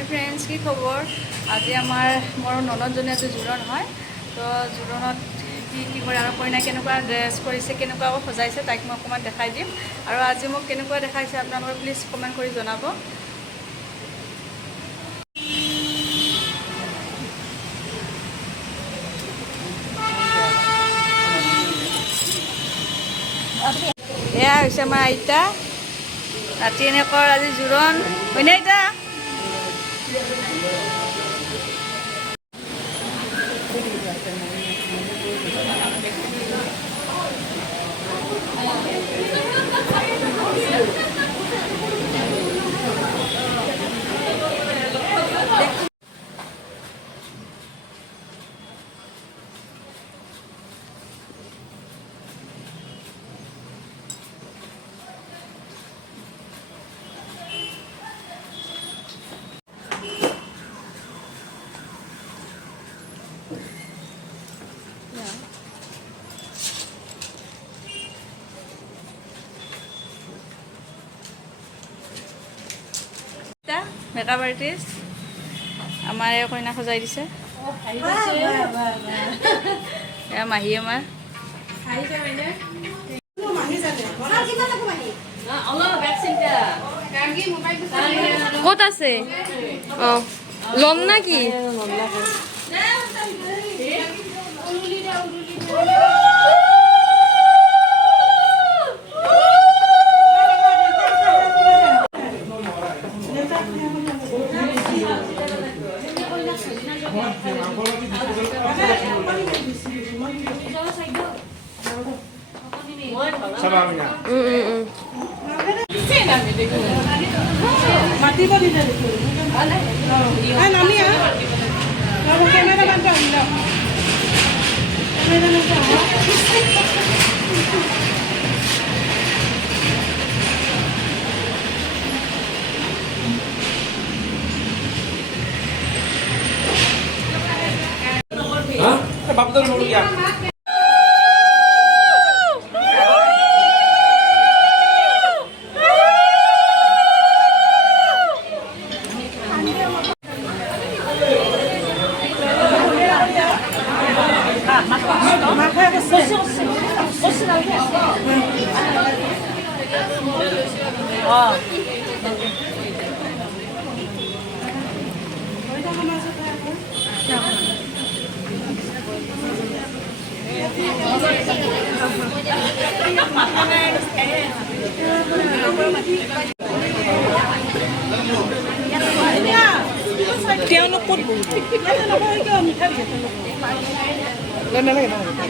হাই friends, কি খবৰ? আজি মোৰ ননদজনী আজি জোৰোণ হয়। তো জোৰোণত কি কৰে আৰু কইনা কেনেকুৱা ড্ৰেছ কৰিছে, কেনেকুৱা সজাইছে তাইক মই অকণমান দেখাই দিম। আৰু আজি মোক কেনেকুৱা দেখাইছে আপোনালোকে প্লিজ কমেণ্ট কৰি জনাব। এয়া হৈছে আমাৰ আইতা। ৰাতি এনেকৈ আজি জোৰোণ হয়নে আইতা? মেকআপ আৰ্টিষ্ট আমাৰ এই কইনা সজাই দিছে। এয়া মাহী আমাৰ ক'ত আছে? অঁ ল'ম না কি? বাপ তোৰ বড় গিয়া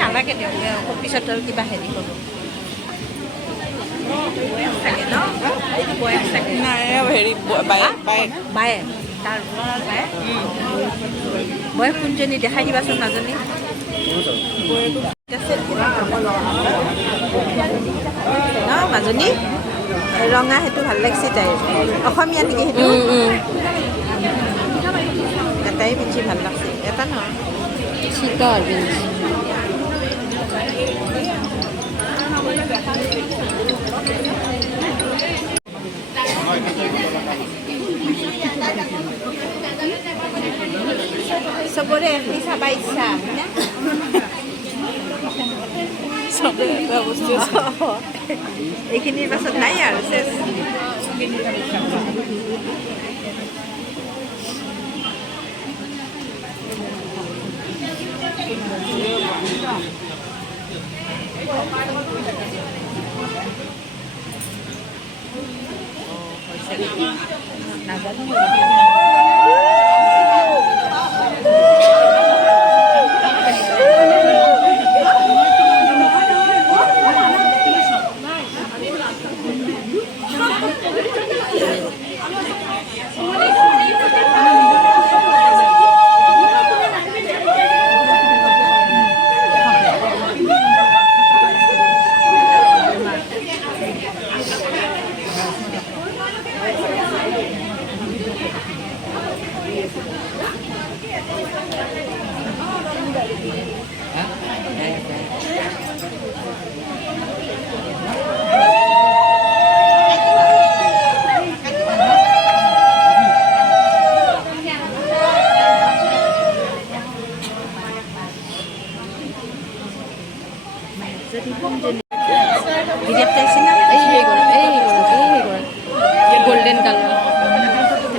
নালাগে পিছত আৰু কিবা হেৰি হ'ব চাগে ন? বয়স চাগে হেৰি বায়ে বায়ে তাৰ বায়ে বয়স কোনজনী দেখাই দিবাচোন নাজনী। ন মাজনী ৰঙা সেইটো ভাল লাগিছে তাইৰ। অসমীয়া নেকি সেইটো? এটাই পিন্ধি ভাল লাগছে, এটা নহয় চবৰে এখিনি চাবা ইচ্ছা এইখিনিৰ পাছত নাই আৰু চেচ।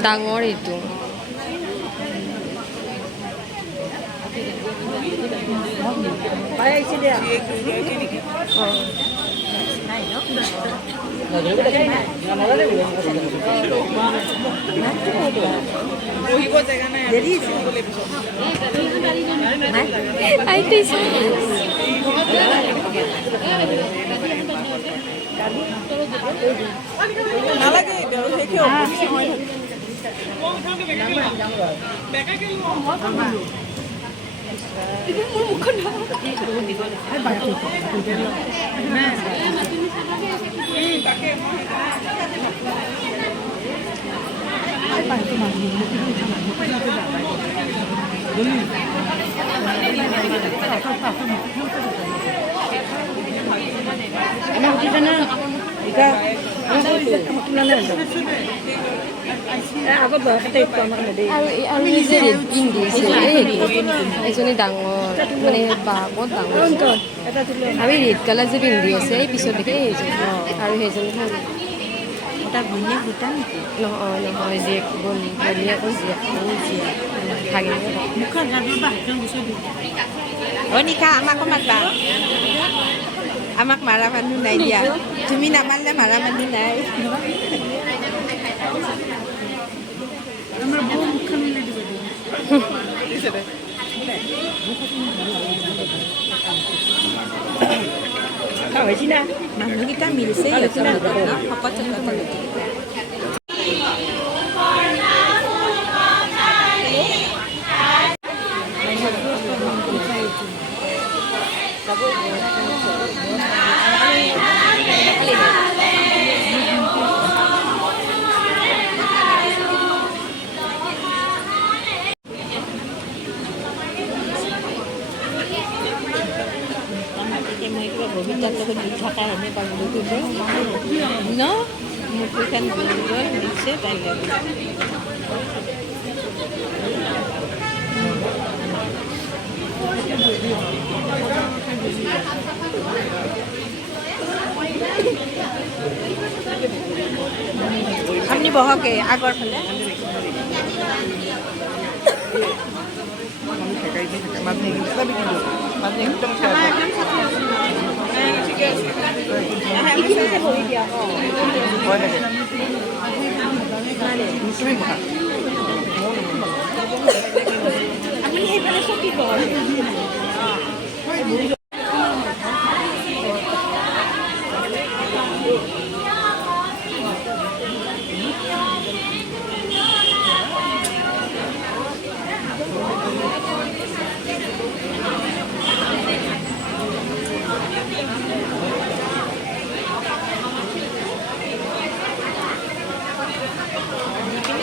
ডাঙৰ এইটো এজনী ডাঙৰ মানে বা বহুত ডাঙৰ আমি ৰেড কালাৰ যে পিন্ধি আছে এই পিছত দেখে আৰু সেইজনী নহয় নহয় জীয়েক বনীয়েকো জীয়েক ভাগিনীয়ে নিশা আমাকো মাতবা আমাক মাৰা মানুহ নাই দিয়া তুমি নামাৰিলে মাৰা মানুহ নাই মানুহকেইটা মিলিছে ববিতাৰ লগত দি থকা এনে পাবলৈ ন মুখখন দিছে তাই লাগে আপনি বহকে আগৰ ফালে আপুনি সেইফালে চকী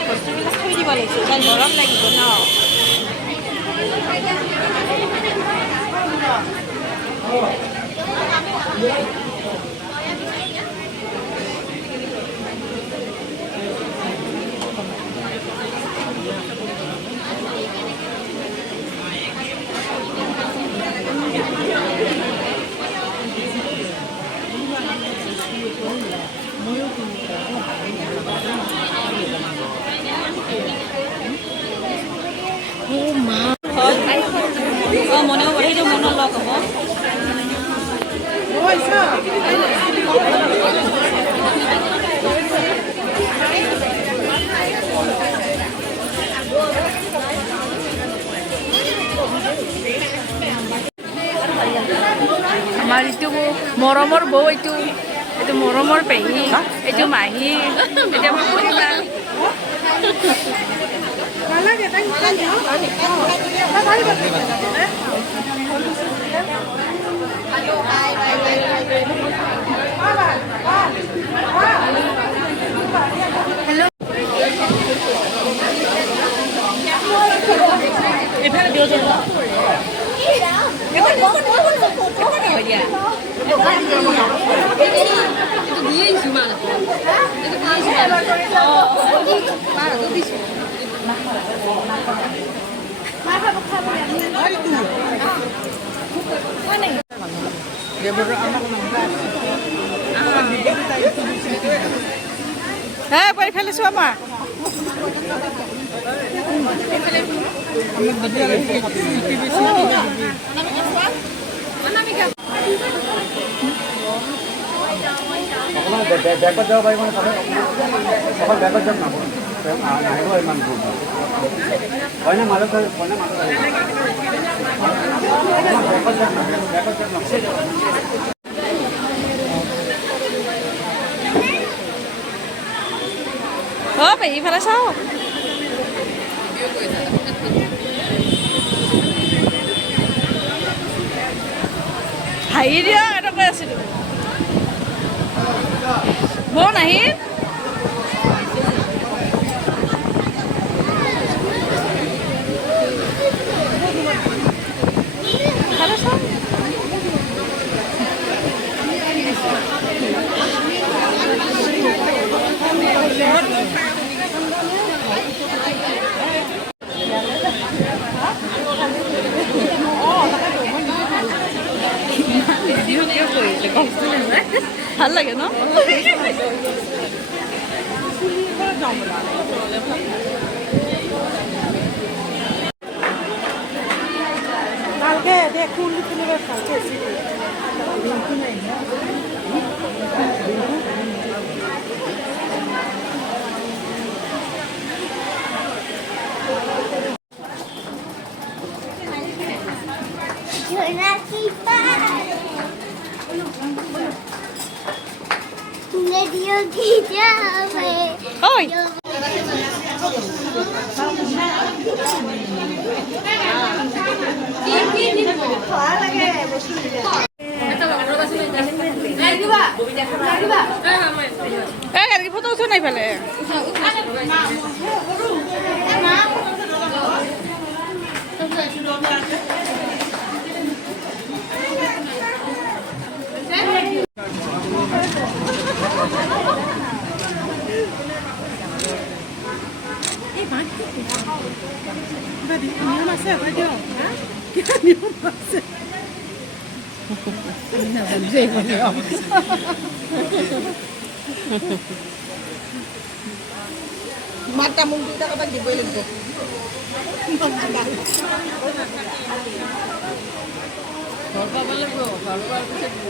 বস্তুবিলাক থৈ দিব লাগিছে গৰম লাগিব ন মনেও সেইটো মনৰ লগ হ'ব আমাৰ এইটো মৰমৰ বৌ এইটো মৰমৰ পেহী এইটো মাহী এতিয়া মোৰ পৰিবা এফালে দিও যাব হ্যাঁ, পৰে ফেলেছো আমাৰ বেকত যাব পাৰিব অকল বেকত যাম নাহিব ইমান দূৰ হয়নে মাজত হয়নে মাজত বেকত যাম বেকত যাম অ পেহী ইফালে চাওঁ হাঁহি দিয়া এটা কৈ আছিলোঁ বৌ নাহি ইফালে চাওঁ ভাল লাগে ন ভালকে দেখো ভালকে वीडियो की जावे oi গাড়ী ফটো উঠো নাই ফালে নিয়ম আছে বাইদেউ কিবা নিয়ম আছে মাতা মোক দুটা কাবাক দিবই লাগিব ঘৰ পাব লাগিব ঘৰ পোৱাৰ পিছত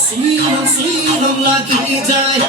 Sweet, sweet, love like it,